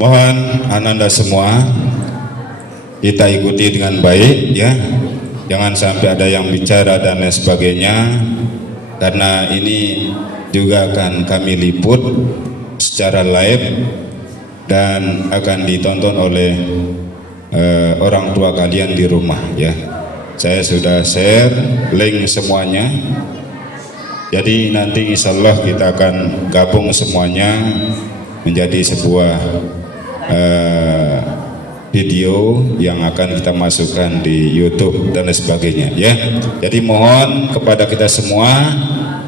Mohon ananda semua kita ikuti dengan baik ya. Jangan sampai ada yang bicara dan lain sebagainya, karena ini juga akan kami liput secara live dan akan ditonton oleh orang tua kalian di rumah ya. Saya sudah share link semuanya. Jadi nanti insya Allah kita akan gabung semuanya menjadi sebuah video yang akan kita masukkan di YouTube dan lain sebagainya ya. Jadi mohon kepada kita semua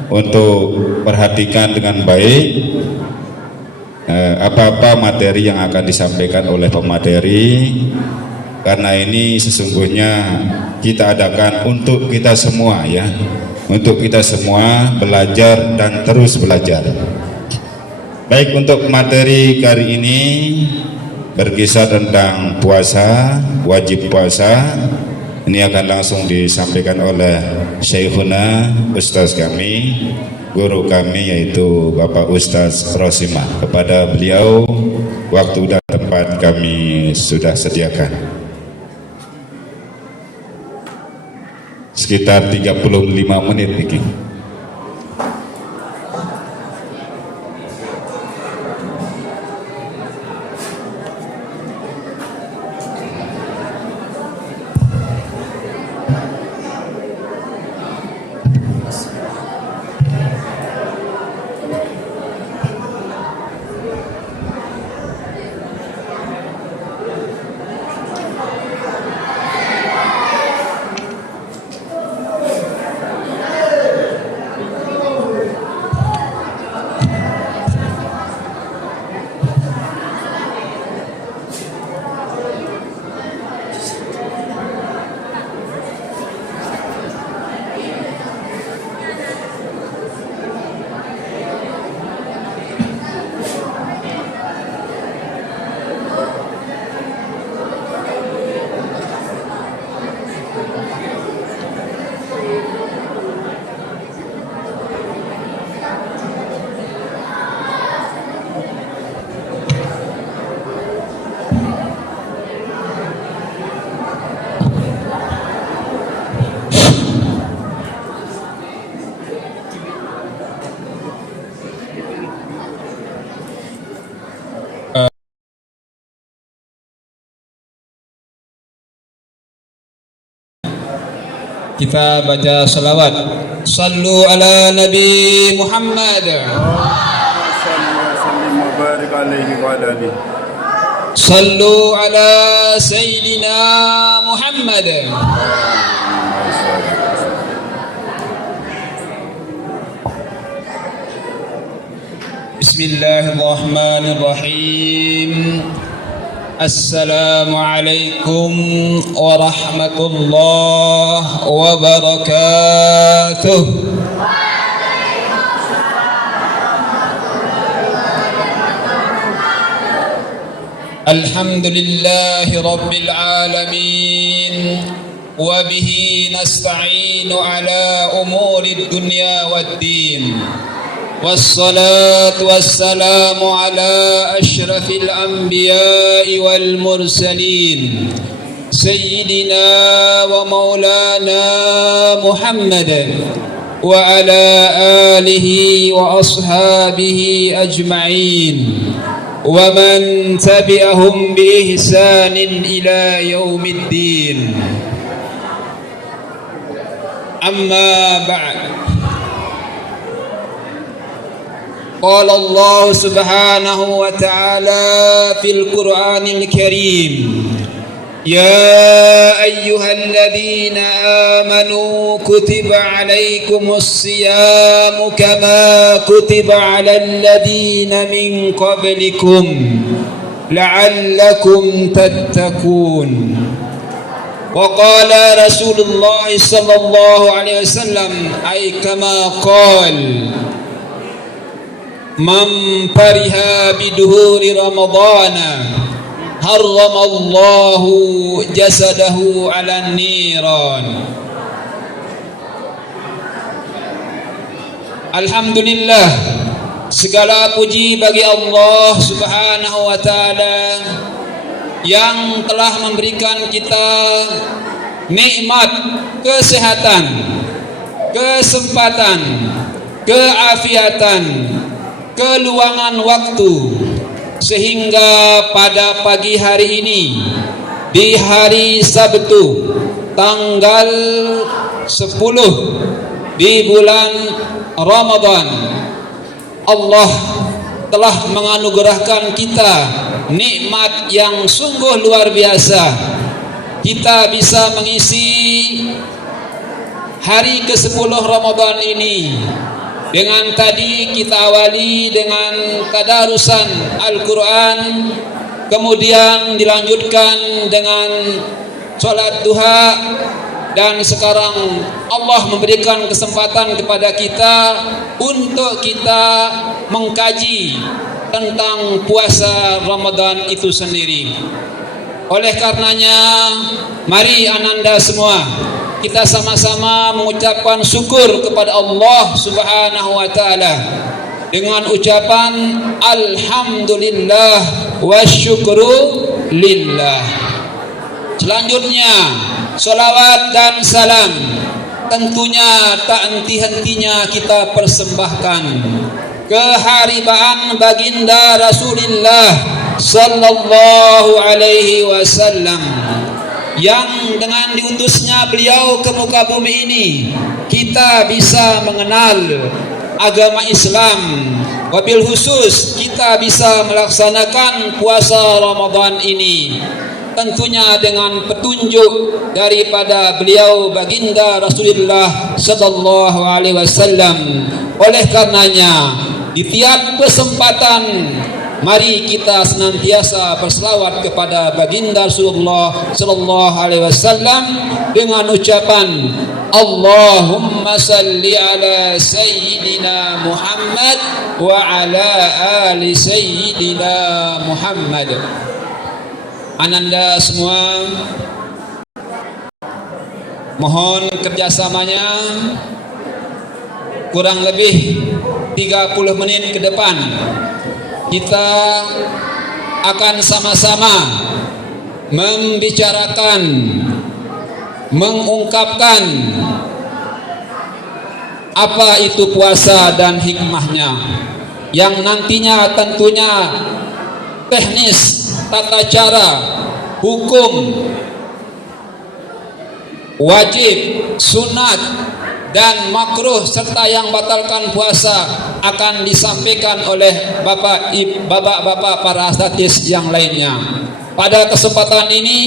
untuk perhatikan dengan baik apa-apa materi yang akan disampaikan oleh pemateri, karena ini sesungguhnya kita adakan untuk kita semua ya, untuk kita semua belajar dan terus belajar. Baik, untuk materi kali ini berkisar tentang puasa, wajib puasa. Ini akan langsung disampaikan oleh Syekhuna, Ustaz kami, guru kami, yaitu Bapak Ustaz Rosimah. Kepada beliau waktu dan tempat kami sudah sediakan. Sekitar 35 menit ini. Kita baca salawat. Sallu ala Nabi Muhammad. Sallu ala Sayyidina Muhammad. Bismillahirrahmanirrahim. Assalamualaikum warahmatullahi wabarakatuh. Alhamdulillahi rabbil alamin, wa bihi nasta'inu ala umuri dunya waddin. والصلاة والسلام على أشرف الأنبياء والمرسلين سيدنا ومولانا محمد وعلى آله وأصحابه أجمعين ومن تبعهم بإحسان إلى يوم الدين. أما بعد، قال الله سبحانه وتعالى في القرآن الكريم: يا أيها الذين آمنوا كتب عليكم الصيام كما كتب على الذين من قبلكم لعلكم تتقون. وقال رسول الله صلى الله عليه وسلم أي كما قال: من فرح بدهور رمضان حرم الله جسده على النيران. Alhamdulillah, Segala puji bagi Allah Subhanahu wa ta'ala yang telah memberikan kita nikmat kesehatan, kesempatan, keafiatan, keluangan waktu, sehingga pada pagi hari ini di hari Sabtu tanggal 10 di bulan Ramadan, Allah telah menganugerahkan kita nikmat yang sungguh luar biasa. Kita bisa mengisi hari ke-10 Ramadan ini dengan tadi kita awali dengan tadarusan Al-Quran, kemudian dilanjutkan dengan sholat duha, dan sekarang Allah memberikan kesempatan kepada kita untuk kita mengkaji tentang puasa Ramadan itu sendiri. Oleh karenanya, mari ananda semua kita sama-sama mengucapkan syukur kepada Allah Subhanahu wa ta'ala dengan ucapan alhamdulillah wa syukru lillah. Selanjutnya, salawat dan salam tentunya tak henti-hentinya kita persembahkan keharibaan baginda Rasulullah sallallahu alaihi wasallam, yang dengan diutusnya beliau ke muka bumi ini kita bisa mengenal agama Islam, wabil khusus kita bisa melaksanakan puasa Ramadan ini tentunya dengan petunjuk daripada beliau baginda Rasulullah sallallahu alaihi wasallam. Oleh karenanya, di tiap kesempatan mari kita senantiasa berselawat kepada baginda Rasulullah sallallahu alaihi wasallam dengan ucapan Allahumma salli ala sayyidina Muhammad wa ala ali sayyidina Muhammad. Ananda semua, mohon kerjasamanya kurang lebih 30 menit ke depan kita akan sama-sama membicarakan, mengungkapkan apa itu puasa dan hikmahnya, yang nantinya tentunya teknis, tata cara, hukum, wajib, sunat, dan makruh serta yang batalkan puasa akan disampaikan oleh bapak-bapak para asatidz yang lainnya. Pada kesempatan ini,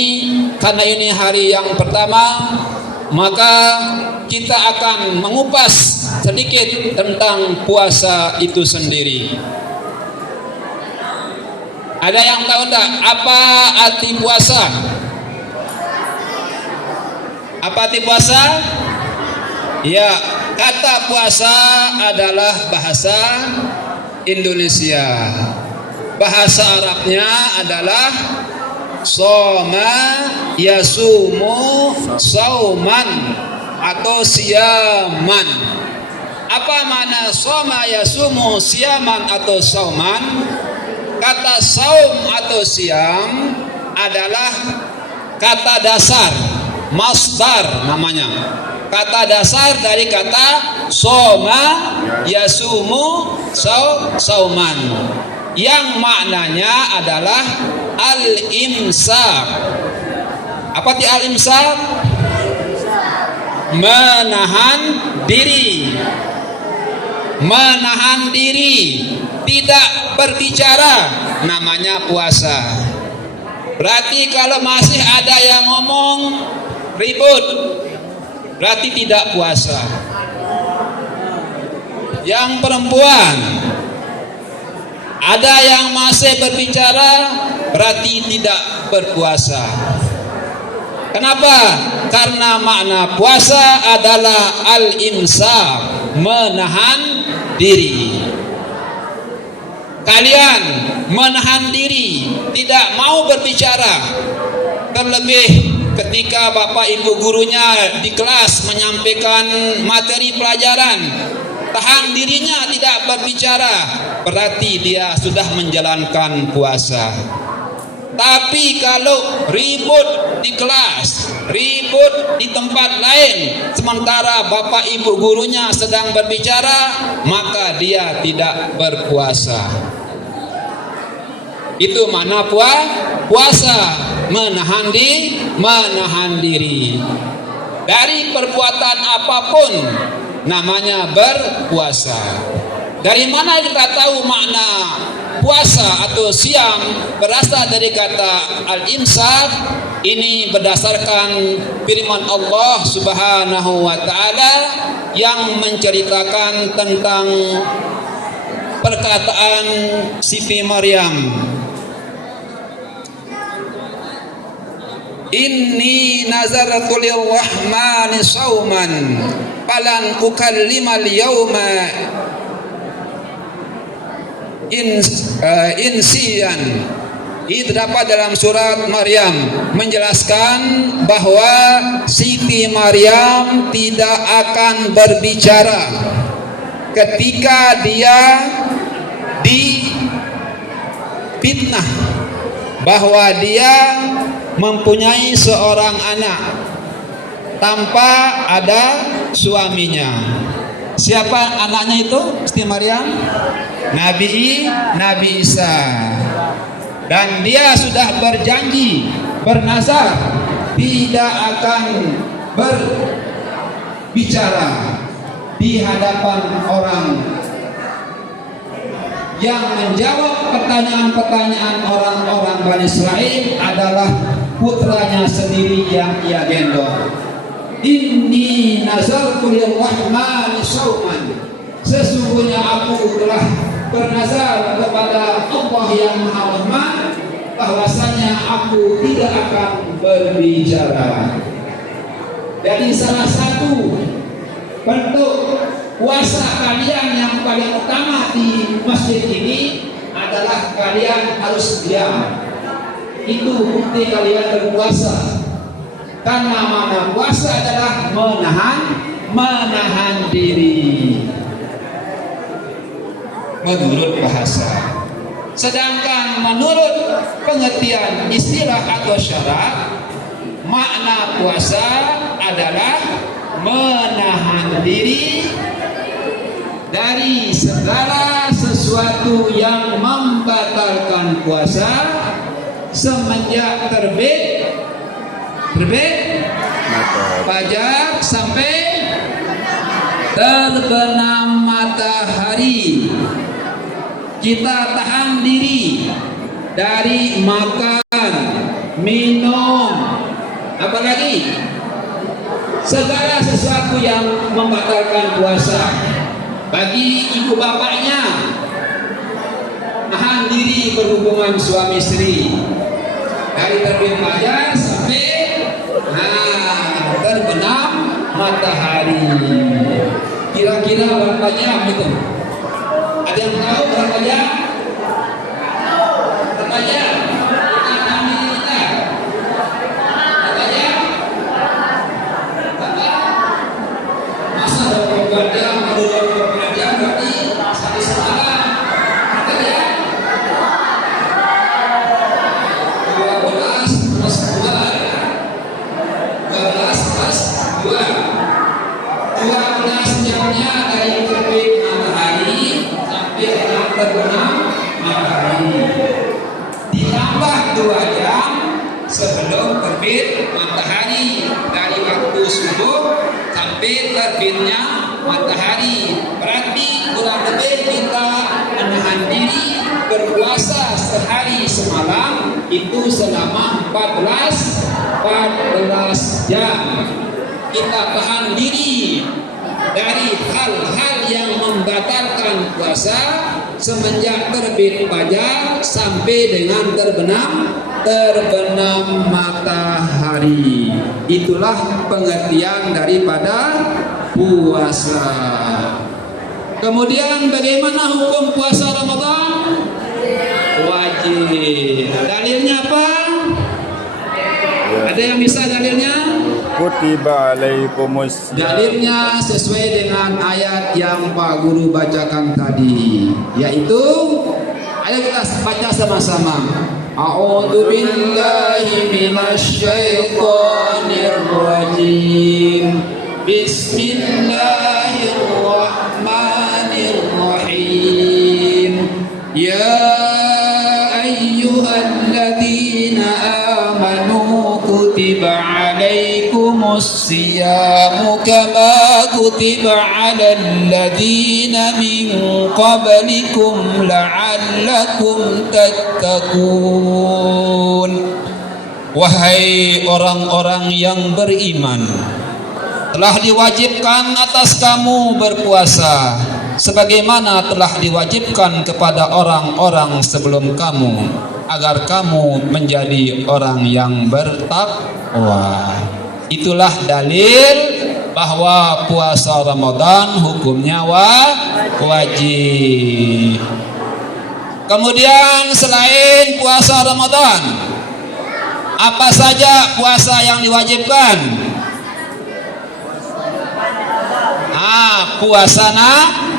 karena ini hari yang pertama, maka kita akan mengupas sedikit tentang puasa itu sendiri. Ada yang tahu tak apa arti puasa? Apa arti puasa? Ya, kata puasa adalah bahasa Indonesia. Bahasa Arabnya adalah soma yasumu sauman atau siaman. Apa makna soma yasumu siaman atau sauman? Kata saum atau siam adalah kata dasar, masdar namanya. Kata dasar dari kata soma yasumu sauman, yang maknanya adalah al-imsak. Apa arti al-imsak? Menahan diri. Menahan diri, tidak berbicara, namanya puasa. Berarti kalau masih ada yang ngomong ribut, berarti tidak puasa. Yang perempuan ada yang masih berbicara, berarti tidak berpuasa. Kenapa? Karena makna puasa adalah al-imsak, menahan diri. Kalian menahan diri, tidak mau berbicara, terlebih ketika bapak ibu gurunya di kelas menyampaikan materi pelajaran, tahan dirinya tidak berbicara, berarti dia sudah menjalankan puasa. Tapi kalau ribut di kelas, ribut di tempat lain, sementara bapak ibu gurunya sedang berbicara, maka dia tidak berpuasa. Itu mana puasa, menahan diri dari perbuatan apapun, namanya berpuasa. Dari mana kita tahu makna puasa atau siam? Berasal dari kata al-imsak. Ini berdasarkan firman Allah Subhanahu wa taala yang menceritakan tentang perkataan Siti Maryam. Inni nazartu lirrahmani sauman falan ukallimal yawma insian. Itu terdapat dalam surat Maryam menjelaskan bahwa Siti Maryam tidak akan berbicara ketika dia difitnah bahwa dia mempunyai seorang anak tanpa ada suaminya. Siapa anaknya itu? Siti Maryam? Nabi Isa. Dan dia sudah berjanji, bernazar tidak akan berbicara di hadapan orang. Yang menjawab pertanyaan-pertanyaan orang-orang Bani Israel adalah putranya sendiri yang ia gendong. Inni nazartu lirrahmani sauman. Sesungguhnya aku telah bernazar kepada Allah yang Maha Rahman bahwasanya aku tidak akan berbicara. Jadi salah satu bentuk puasa kalian yang paling utama di masjid ini adalah kalian harus diam. Itu bukti kalian berpuasa. Karena mana puasa adalah menahan diri menurut bahasa. Sedangkan menurut pengertian istilah atau syarat, makna puasa adalah menahan diri dari segala sesuatu yang membatalkan puasa semenjak terbit fajar sampai terbenam matahari. Kita tahan diri dari makan, minum, apalagi segala sesuatu yang membatalkan puasa. Bagi ibu bapaknya, tahan diri berhubungan suami istri dari terbit fajar sampai terbenam matahari. Kira-kira berapa jam itu? Ada yang tahu berapa jam? Berapa jam? Berapa jam? Masa ada berapa jam? Ada berapa jam? Berarti satu semalam. Berapa jam? 12 plus 2. 12 plus 2. 12 jamnya dari terbit matahari sampai terbenam matahari, ditambah 2 jam sebelum terbit matahari dari waktu subuh sampai terbitnya matahari. Berarti kurang lebih kita menahan diri berpuasa sehari semalam itu selama 14 jam. Kita tahan diri dari hal-hal yang membatalkan puasa semenjak terbit fajar sampai dengan terbenam matahari. Itulah pengertian daripada puasa. Kemudian bagaimana hukum puasa Ramadan? Wajib. Dalilnya apa? Ada yang bisa dalilnya? kutiba alaikumus Dalilnya sesuai dengan ayat yang Pak Guru bacakan tadi, yaitu ayo kita baca sama-sama. A'udzu billahi minasy syaithanir rajim. Bismillahirrahmanirrahim. Ya ayyuhalladzina amanu kutiba alaikumus siyamu kama kutiba alal ladzina min qablikum la'allakum tattaqun. Wahai orang-orang yang beriman, telah diwajibkan atas kamu berpuasa sebagaimana telah diwajibkan kepada orang-orang sebelum kamu, agar kamu menjadi orang yang bertakwa. Itulah dalil bahwa puasa Ramadan hukumnya wajib. Kemudian selain puasa Ramadan, apa saja puasa yang diwajibkan? Puasa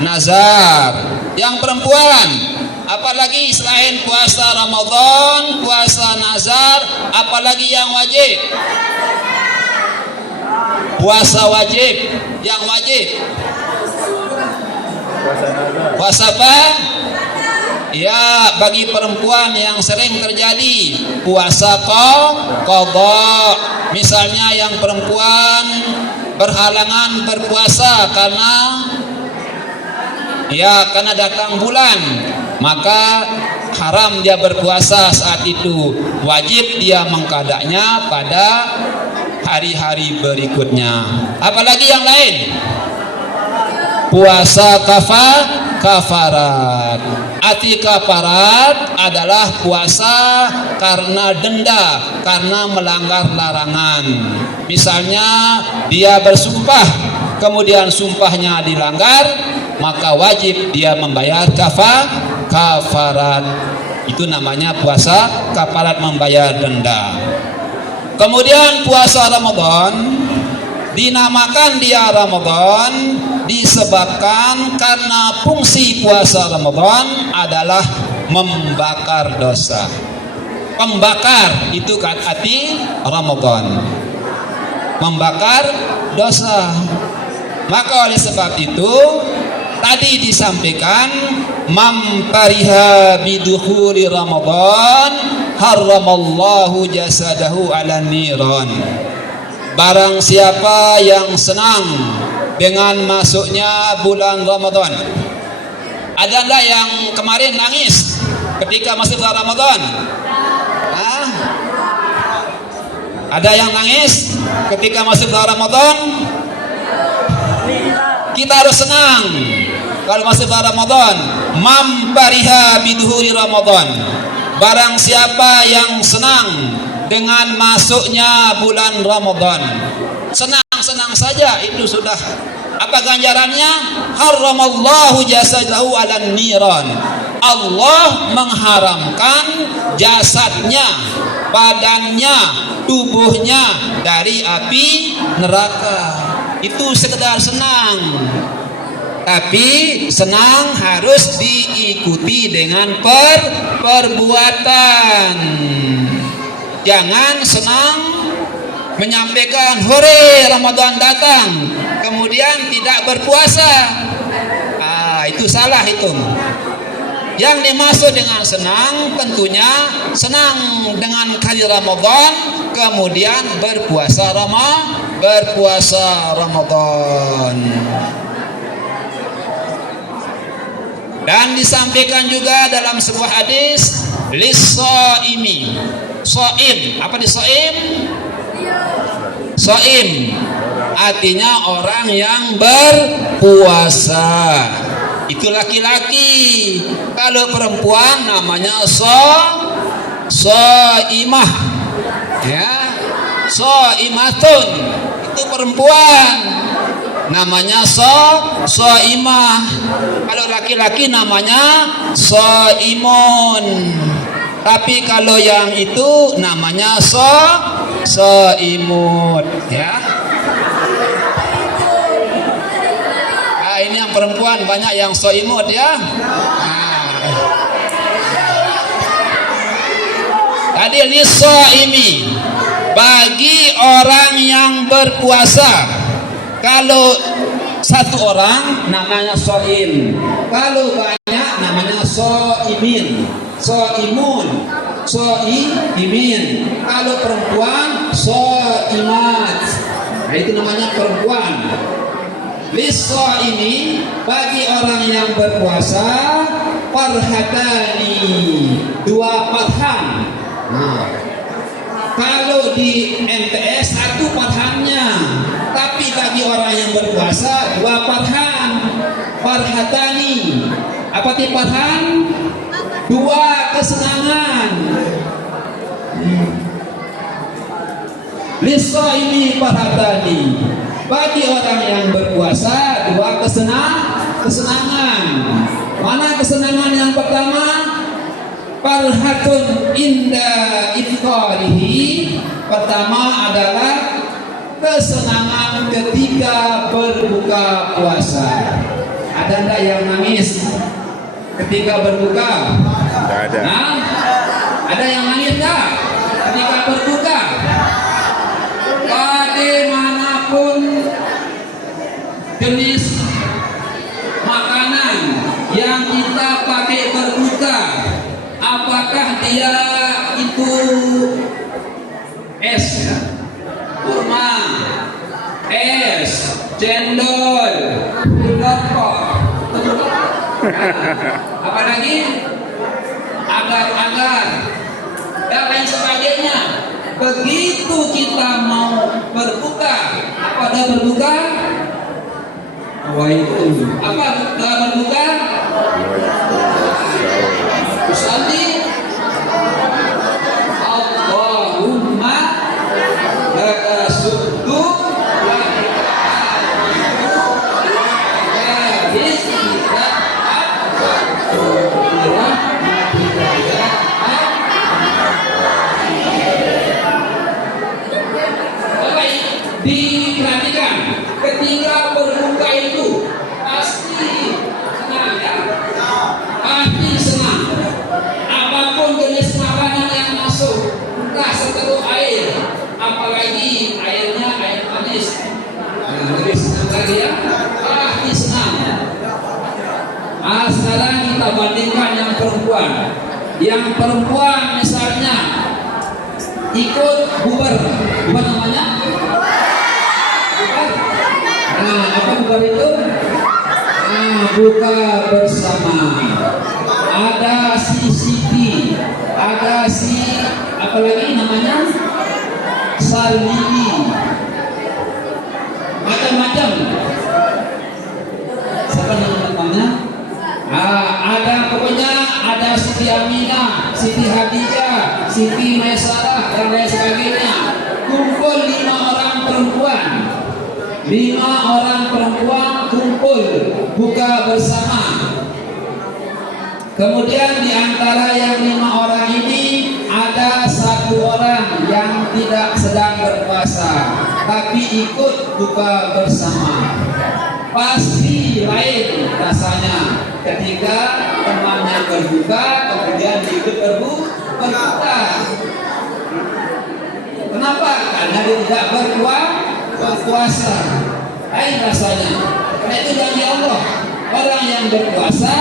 nazar. Yang perempuan, apalagi selain puasa Ramadan, puasa nazar, apalagi yang wajib? Puasa wajib, yang wajib. Puasa apa? Ya, bagi perempuan yang sering terjadi puasa qadha. Misalnya yang perempuan berhalangan berpuasa karena datang bulan, maka haram dia berpuasa saat itu. Wajib dia mengqadanya pada hari-hari berikutnya. Apalagi yang lain? Puasa kafarat. Arti kafarat adalah puasa karena denda, karena melanggar larangan. Misalnya dia bersumpah, kemudian sumpahnya dilanggar, maka wajib dia membayar kafarat. Itu namanya puasa kafarat, membayar denda. Kemudian puasa Ramadan, dinamakan dia Ramadan disebabkan karena fungsi puasa Ramadan adalah membakar dosa. Pembakar itu kan arti Ramadan, membakar dosa. Maka oleh sebab itu tadi disampaikan, man kariha bidukhuli Ramadan haramallahu jasadahu ala niran. Barang siapa yang senang dengan masuknya bulan Ramadan. Ada enggak yang kemarin nangis ketika masuk bulan Ramadan? Ada yang nangis ketika masuk bulan Ramadan? Kita harus senang kalau masuk bulan Ramadan. Man fariha biduhuri Ramadan. Barang siapa yang senang dengan masuknya bulan Ramadan, senang-senang saja, itu sudah apa ganjarannya? Haramallahu jasadahu ala niran. Allah mengharamkan jasadnya, badannya, tubuhnya dari api neraka. Itu sekedar senang, tapi senang harus diikuti dengan perbuatan. Jangan senang menyampaikan hore Ramadan datang, kemudian tidak berpuasa. Itu salah itu. Yang dimaksud dengan senang tentunya senang dengan kali Ramadan, kemudian berpuasa Ramadan. Dan disampaikan juga dalam sebuah hadis, lis-shaimi. Shaim, apa di shaim? Shaim artinya orang yang berpuasa. Itu laki-laki. Kalau perempuan namanya shaimah. Ya. Shaimatun itu perempuan. Namanya shaimah. Kalau laki-laki namanya shaimun. Tapi kalau yang itu namanya Soimut ya. Ah, ini yang perempuan banyak yang soimut ya. Tadi ini soimi bagi orang yang berpuasa. Kalau satu orang namanya soim, kalau banyak namanya soimin, soimun, soimin. Kalau perempuan soimat, nah itu namanya perempuan. Liso ini bagi orang yang berpuasa farhatani, dua farhan. Nah, kalau di MTS satu farhannya, tapi bagi orang yang berpuasa dua farhan. Farhatani, apa itu farhan? Dua kesenangan. Liso ini farhatani, bagi orang yang berpuasa dua kesenangan. Mana kesenangan yang pertama? Farhatun inda ifqarihi, pertama adalah kesenangan ketika berbuka puasa. Ada enggak yang nangis ketika berbuka? Tidak ada. Nah, ada yang nangis enggak ketika berbuka? Bagaimanapun jenis makanan yang kita pakai berbuka, apakah dia itu es kurma, es cendol, rokok, apa lagi, agar-agar dan lain sebagainya. Begitu kita mau berbuka, apa ada berbuka? Wah itu apa ada berbuka? Usalli Allahumma laka suddu wa diperhatikan ketika berbuka itu pasti senang ya, pasti senang. Apapun jenis makanan yang masuk, entah seteguk air, apalagi airnya air manis, lebih senang lagi ya, pasti senang. Sekarang kita bandingkan yang perempuan. Yang perempuan misalnya ikut bubar namanya? Apa bubar itu? Buka bersama. Ada si Siti, ada si apa lagi namanya? Salmini, macam-macam. Siapa namanya? Ada pokoknya ada Siti Aminah, Siti Hadijah, Siti Maisarah dan lain sebagainya. Kumpul 5 orang perempuan. 5 orang perempuan kumpul buka bersama. Kemudian di antara yang 5 orang ini ada 1 orang yang tidak sedang berpuasa tapi ikut buka bersama. Pasti lain rasanya ketika temannya berbuka kemudian ikut berbuka. Kenapa? Karena dia tidak berpuasa. Lain rasanya. Karena itu janji Allah, orang yang berpuasa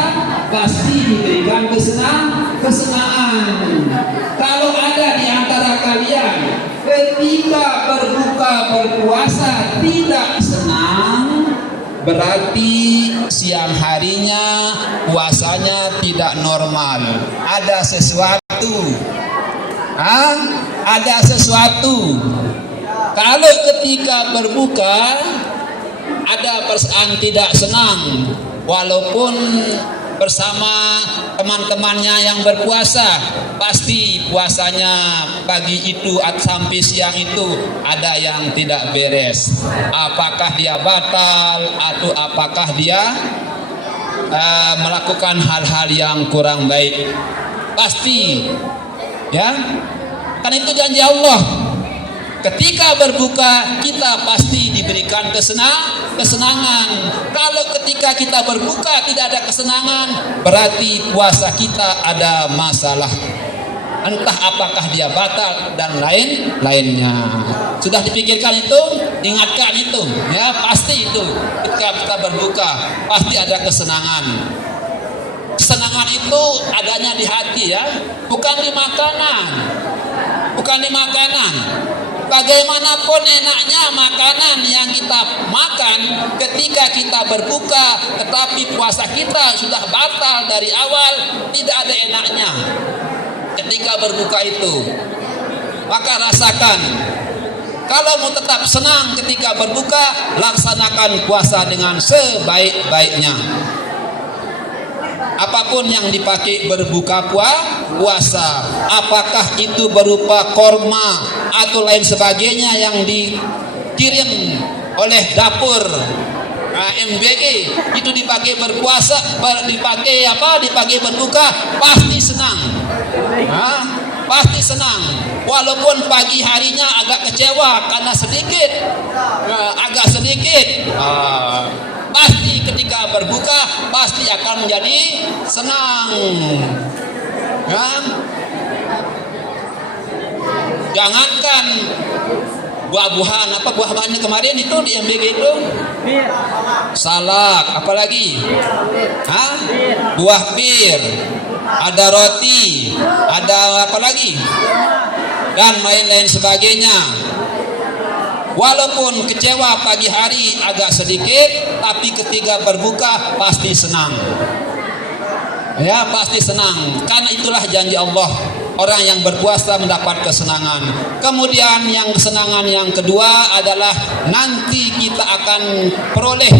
pasti diberikan kesenangan. Kalau ada di antara kalian ketika berbuka berpuasa tidak senang, berarti siang harinya puasanya tidak normal. Ada sesuatu. Ada sesuatu. Kalau ketika berbuka ada perasaan tidak senang, walaupun bersama teman-temannya yang berpuasa, pasti puasanya pagi itu sampai siang itu ada yang tidak beres. Apakah dia batal atau apakah dia melakukan hal-hal yang kurang baik? Pasti, ya. Kan itu janji Allah. Ketika berbuka kita pasti diberikan kesenangan. Kalau ketika kita berbuka tidak ada kesenangan, berarti puasa kita ada masalah. Entah apakah dia batal dan lainnya. Sudah dipikirkan itu, ingatkan itu, ya pasti itu. Ketika kita berbuka pasti ada kesenangan. Kesenangan itu adanya di hati, ya, bukan di makanan. Bukan di makanan. Bagaimanapun enaknya makanan yang kita makan ketika kita berbuka, tetapi puasa kita sudah batal dari awal, tidak ada enaknya ketika berbuka itu. Maka rasakan, kalau mau tetap senang ketika berbuka, laksanakan puasa dengan sebaik-baiknya. Apapun yang dipakai berbuka puasa, apakah itu berupa korma atau lain sebagainya yang dikirim oleh dapur MBG, itu dipakai berpuasa, dipakai berbuka, pasti senang. Pasti senang. Walaupun pagi harinya agak kecewa karena agak sedikit. Pasti ketika berbuka pasti akan menjadi senang. Ya. Jangankan buah-buahan, buah-buahannya kemarin itu di MBG itu? Salak, apalagi? Buah pir, ada roti, ada apa lagi? Dan lain-lain sebagainya. Walaupun kecewa pagi hari agak sedikit, tapi ketika berbuka pasti senang. Ya, pasti senang. Karena itulah janji Allah, orang yang berpuasa mendapat kesenangan. Kemudian yang kesenangan yang kedua adalah nanti kita akan peroleh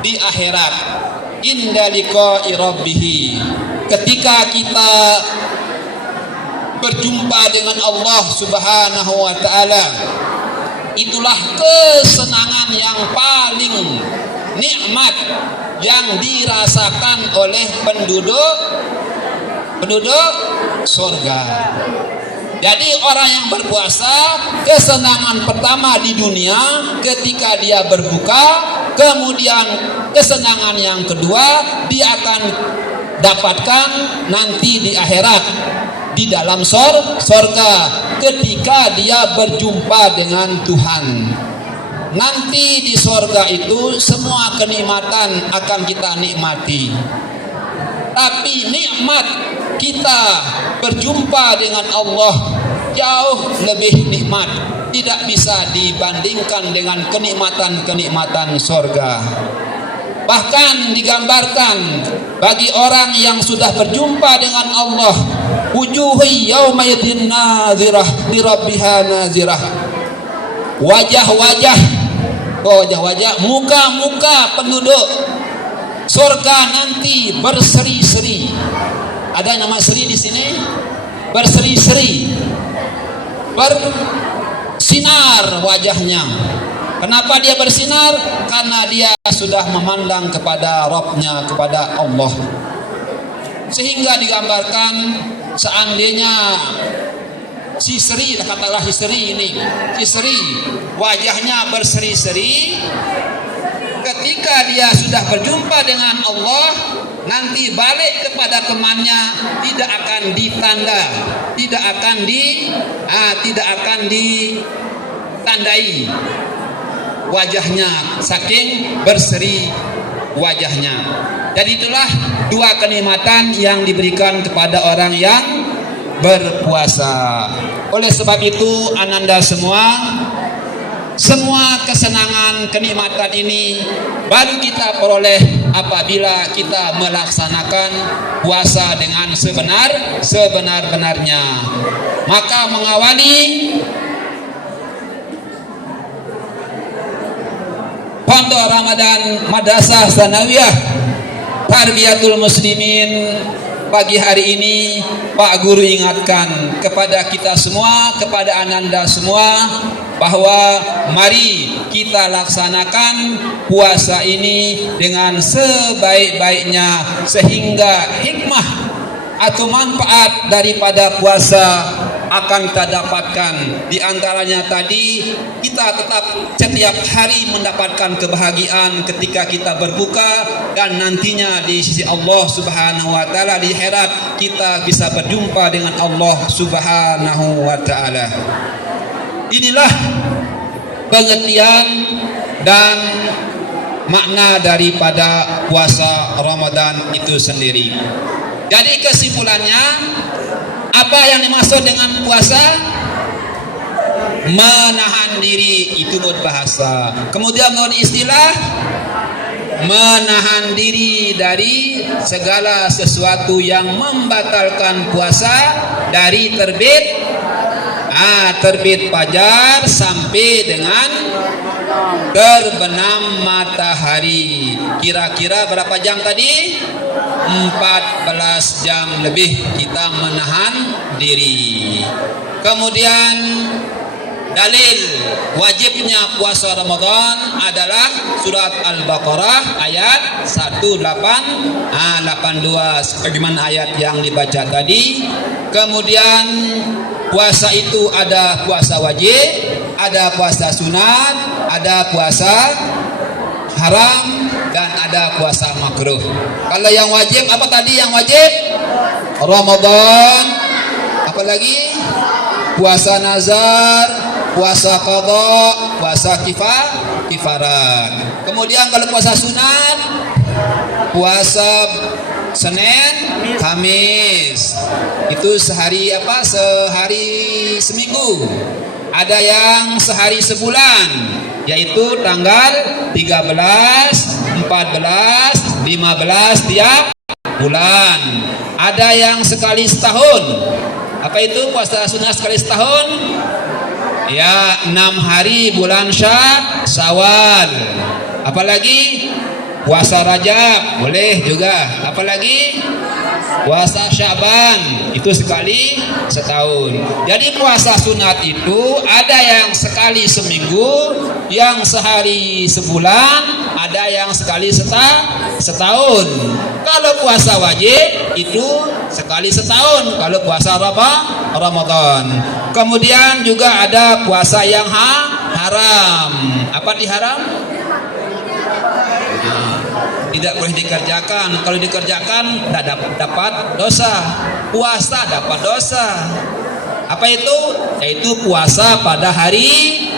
di akhirat. Inda liqa'i rabbih. Ketika kita berjumpa dengan Allah Subhanahu wa taala, itulah kesenangan yang paling nikmat yang dirasakan oleh penduduk surga. Jadi orang yang berpuasa, kesenangan pertama di dunia ketika dia berbuka, kemudian kesenangan yang kedua dia akan dapatkan nanti di akhirat, di dalam surga ketika dia berjumpa dengan Tuhan. Nanti di surga itu semua kenikmatan akan kita nikmati. Tapi nikmat kita berjumpa dengan Allah jauh lebih nikmat, tidak bisa dibandingkan dengan kenikmatan-kenikmatan surga. Bahkan digambarkan bagi orang yang sudah berjumpa dengan Allah, wujuhi yaumaidin nazirah li rabbiha nazirah. Wajah-wajah, muka-muka penduduk surga nanti berseri-seri. Ada nama seri di sini? Berseri-seri, bersinar wajahnya. Kenapa dia bersinar? Karena dia sudah memandang kepada Rabb-nya, kepada Allah. Sehingga digambarkan seandainya si Sri, katakanlah si Sri ini, si Sri wajahnya berseri-seri, ketika dia sudah berjumpa dengan Allah, nanti balik kepada temannya tidak akan ditanda, tidak akan ditandai wajahnya, saking berseri wajahnya. Jadi itulah dua kenikmatan yang diberikan kepada orang yang berpuasa. Oleh sebab itu ananda semua kesenangan, kenikmatan ini baru kita peroleh apabila kita melaksanakan puasa dengan sebenar-benarnya. Maka mengawali Pondok Ramadan Madrasah Tsanawiyah Tarbiyatul Muslimin pagi hari ini, Pak Guru ingatkan kepada kita semua, kepada ananda semua, bahwa mari kita laksanakan puasa ini dengan sebaik-baiknya, sehingga hikmah atau manfaat daripada puasa akan kita dapatkan. Di antaranya tadi, kita tetap setiap hari mendapatkan kebahagiaan ketika kita berbuka, dan nantinya di sisi Allah Subhanahu wa taala di akhirat kita bisa berjumpa dengan Allah Subhanahu wa taala. Inilah pengertian dan makna daripada puasa Ramadan itu sendiri. Jadi kesimpulannya, apa yang dimaksud dengan puasa? Menahan diri, itu menurut bahasa. Kemudian menurut istilah, menahan diri dari segala sesuatu yang membatalkan puasa dari terbit fajar sampai dengan terbenam matahari. Kira-kira berapa jam tadi? 14 jam lebih kita menahan diri. Kemudian dalil wajibnya puasa Ramadan adalah surat Al-Baqarah ayat 182, sebagaimana ayat yang dibaca tadi. Kemudian puasa itu ada puasa wajib, ada puasa sunat, ada puasa haram, dan ada puasa makruh. Kalau yang wajib apa tadi yang wajib? Ramadan. Apalagi? Puasa nazar, puasa qada, puasa kifarat. Kemudian kalau puasa sunat, puasa Senin, Kamis. Itu sehari seminggu. Ada yang sehari sebulan, yaitu tanggal 13, 14, 15 tiap bulan. Ada yang sekali setahun. Apa itu puasa sunat sekali setahun? Ya, 6 hari bulan Syawal. Apalagi puasa Rajab boleh juga. Apalagi puasa Syaban, itu sekali setahun. Jadi puasa sunat itu ada yang sekali seminggu, yang sehari sebulan, ada yang sekali setahun. Kalau puasa wajib itu sekali setahun, kalau puasa Ramadan. Kemudian juga ada puasa yang haram. Apa diharam? Tidak boleh dikerjakan. Kalau dikerjakan tidak dapat dosa. Puasa dapat dosa. Apa itu? Yaitu puasa pada hari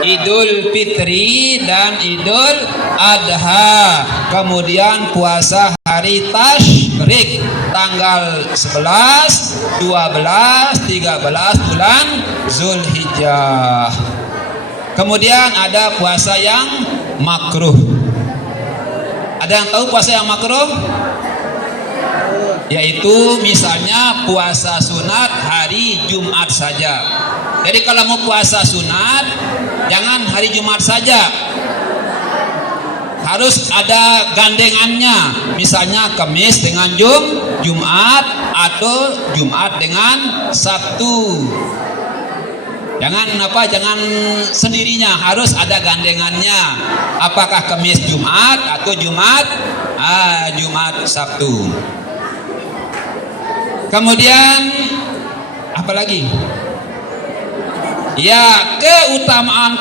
Idul Fitri dan Idul Adha. Kemudian puasa hari Tasyrik tanggal 11, 12, 13 bulan Zulhijjah. Kemudian ada puasa yang makruh. Ada yang tahu puasa yang makruh? Yaitu misalnya puasa sunat hari Jumat saja. Jadi kalau mau puasa sunat, jangan hari Jumat saja, harus ada gandengannya. Misalnya Kamis dengan Jumat, atau Jumat dengan Sabtu. Jangan sendirinya, harus ada gandengannya. Apakah Kamis Jumat atau Jumat Sabtu. Kemudian apa lagi? Ya, keutamaan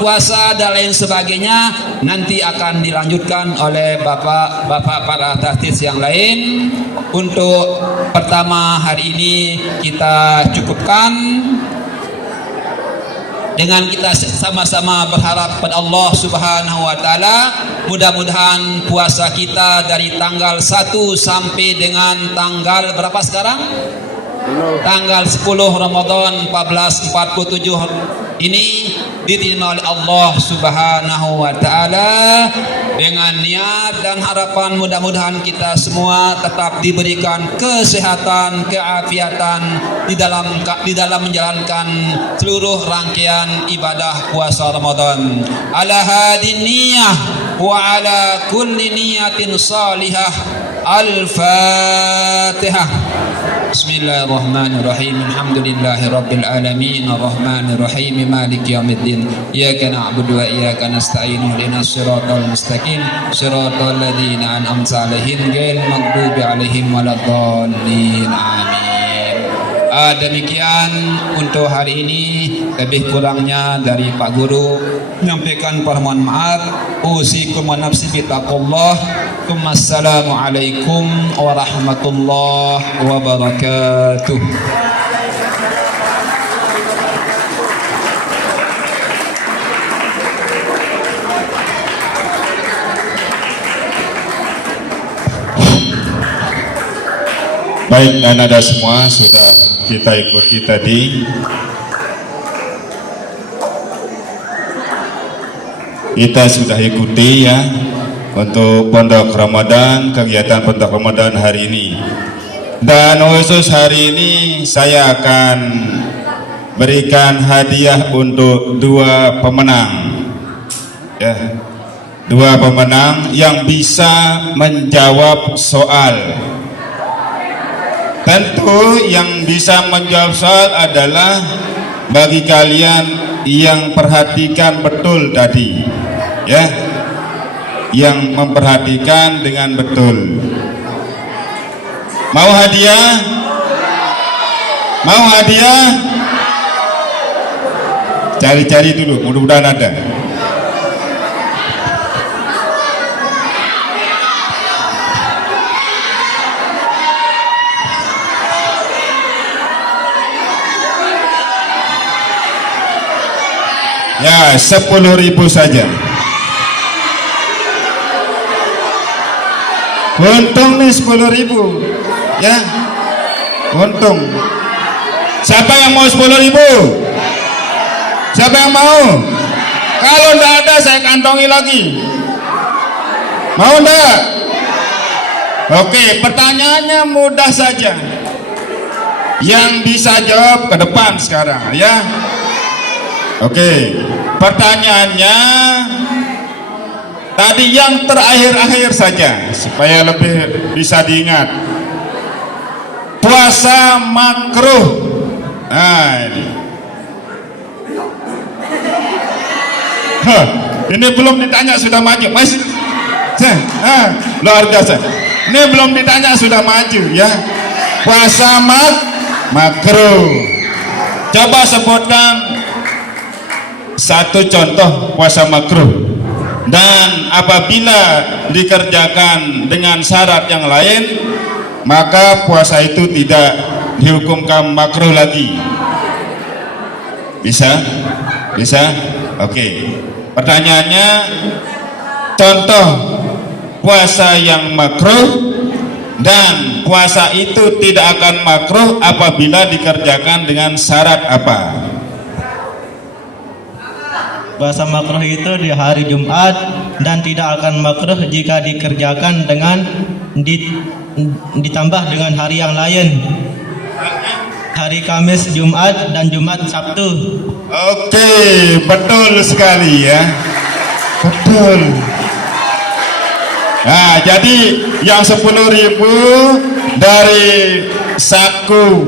puasa dan lain sebagainya nanti akan dilanjutkan oleh bapak para tahfiz yang lain. Untuk pertama hari ini kita cukupkan dengan kita sama-sama berharap pada Allah Subhanahu wa taala, mudah-mudahan puasa kita dari tanggal 1 sampai dengan tanggal berapa sekarang? Tanggal 10 Ramadan 1447 ini diterima oleh Allah Subhanahu wa taala dengan niat dan harapan mudah-mudahan kita semua tetap diberikan kesehatan, keafiatan di dalam menjalankan seluruh rangkaian ibadah puasa Ramadan. Ala hadin niyah wa ala kulli niyatin salihah. Al-Fatihah. Bismillahirrahmanirrahim. Alhamdulillahi rabbil alamin, arrahmanir rahim, maliki yaumiddin. Iyyaka na'budu wa iyyaka nasta'in. Ihdinas siratal mustaqim, siratal ladzina an'amta 'alaihim ghairil maghdubi 'alaihim waladdallin. Amin. Demikian untuk hari ini, lebih kurangnya dari Pak Guru menyampaikan permohonan maaf. Usikum wa nafsi bittaqullah. Assalamualaikum warahmatullahi wabarakatuh. Baik, dan ada semua sudah kita ikuti tadi. Kita sudah ikuti ya untuk Pondok Ramadan, kegiatan Pondok Ramadan hari ini. Dan khusus hari ini saya akan berikan hadiah untuk dua pemenang. Ya. Dua pemenang yang bisa menjawab soal. Tentu yang bisa menjawab soal adalah bagi kalian yang perhatikan betul tadi, ya, yang memperhatikan dengan betul. Mau hadiah? Mau hadiah? Cari-cari dulu, mudah-mudahan ada. Ya, 10.000 saja. Untung nih 10.000. Ya, untung. Siapa yang mau 10.000? Siapa yang mau? Kalau enggak ada saya kantongi lagi. Mau enggak? Oke, pertanyaannya mudah saja. Yang bisa jawab ke depan sekarang, ya. Oke, pertanyaannya tadi yang terakhir-akhir saja supaya lebih bisa diingat. Puasa makruh. Nah, ini belum ditanya sudah maju. Masih, luar biasa. Ini belum ditanya sudah maju ya. Puasa makruh. Coba sebutkan satu contoh puasa makruh, dan apabila dikerjakan dengan syarat yang lain maka puasa itu tidak dihukumkan makruh lagi. Bisa? Bisa? Oke. Pertanyaannya, contoh puasa yang makruh dan puasa itu tidak akan makruh apabila dikerjakan dengan syarat apa? Puasa makruh itu di hari Jumat dan tidak akan makruh jika dikerjakan dengan ditambah dengan hari yang lain. Hari Kamis, Jumat, dan Jumat Sabtu. Oke, betul sekali ya. Betul. Nah, jadi yang 10.000 dari saku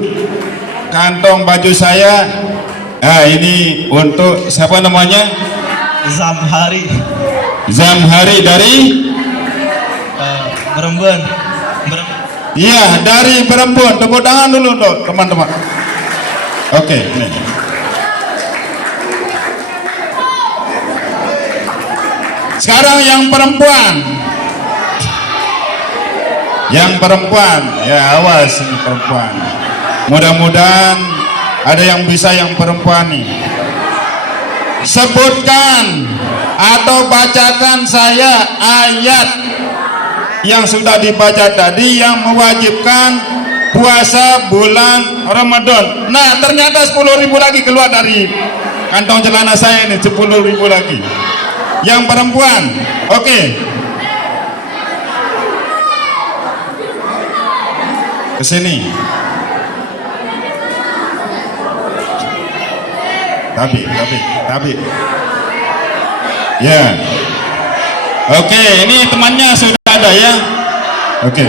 kantong baju saya. Nah, ini untuk siapa namanya? Zamhari. Zamhari dari Berembun. Iya, dari Berembun. Tepuk tangan dulu untuk teman-teman. Oke, nih. Sekarang yang perempuan. Yang perempuan, ya awas ini perempuan. Mudah-mudahan ada yang bisa yang perempuan nih. Sebutkan atau bacakan saya ayat yang sudah dibaca tadi yang mewajibkan puasa bulan Ramadan. Nah, ternyata 10.000 lagi keluar dari kantong celana saya ini, 10.000 lagi. Yang perempuan, oke. Kesini. Tapi. Ya. Oke, ini temannya sudah ada ya. Oke.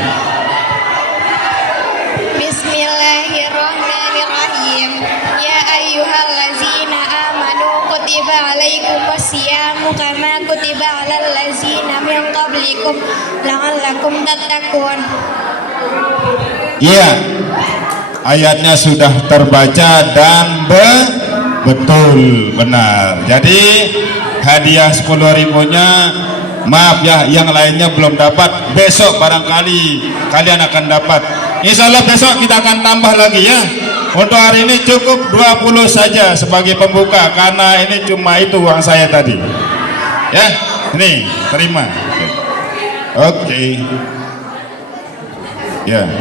Bismillahirrahmanirrahim. Ya ayyuhallazina amanu kutiba alaikumusyamu kama kutiba alal ladzina min qablikum la'allakum tattaqun. Ya. ayatnya sudah terbaca dan betul benar. Jadi hadiah 10.000-nya, maaf ya, yang lainnya belum dapat. Besok barangkali kalian akan dapat. Insya Allah besok kita akan tambah lagi ya. Untuk hari ini cukup 20 saja sebagai pembuka, karena ini cuma itu uang saya tadi. Ya, ini terima. Oke. Ya.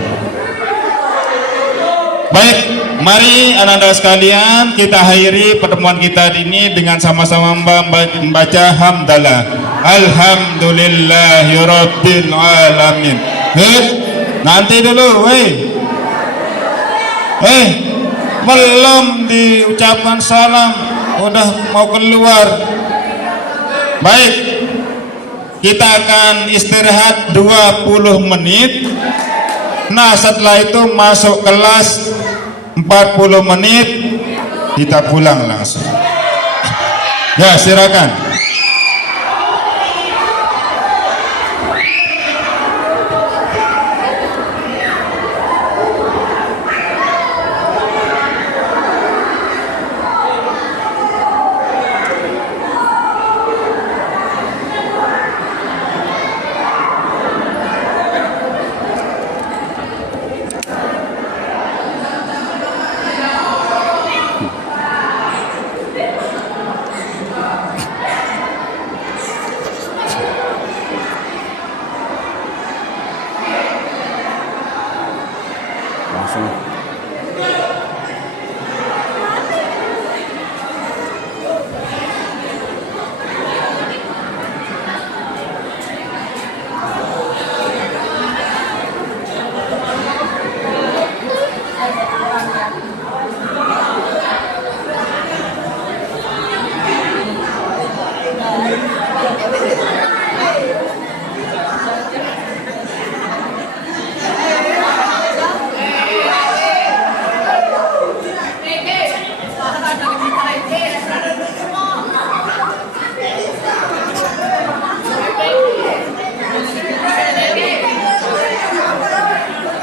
Baik, mari anak-anak sekalian kita akhiri pertemuan kita ini dengan sama-sama membaca hamdalah. Alhamdulillahirabbil alamin. Nanti dulu, belum diucapkan salam, udah mau keluar. Baik, kita akan istirahat 20 menit. Nah, setelah itu masuk kelas 40 menit, kita pulang langsung. Ya, silakan.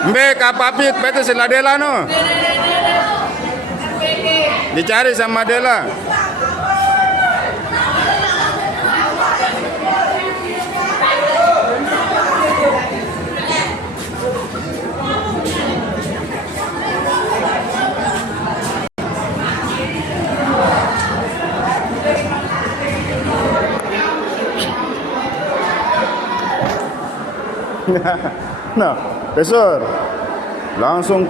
Mbe kapapit betul sila Dela no. Dicari sama Dela. Nah, besar langsung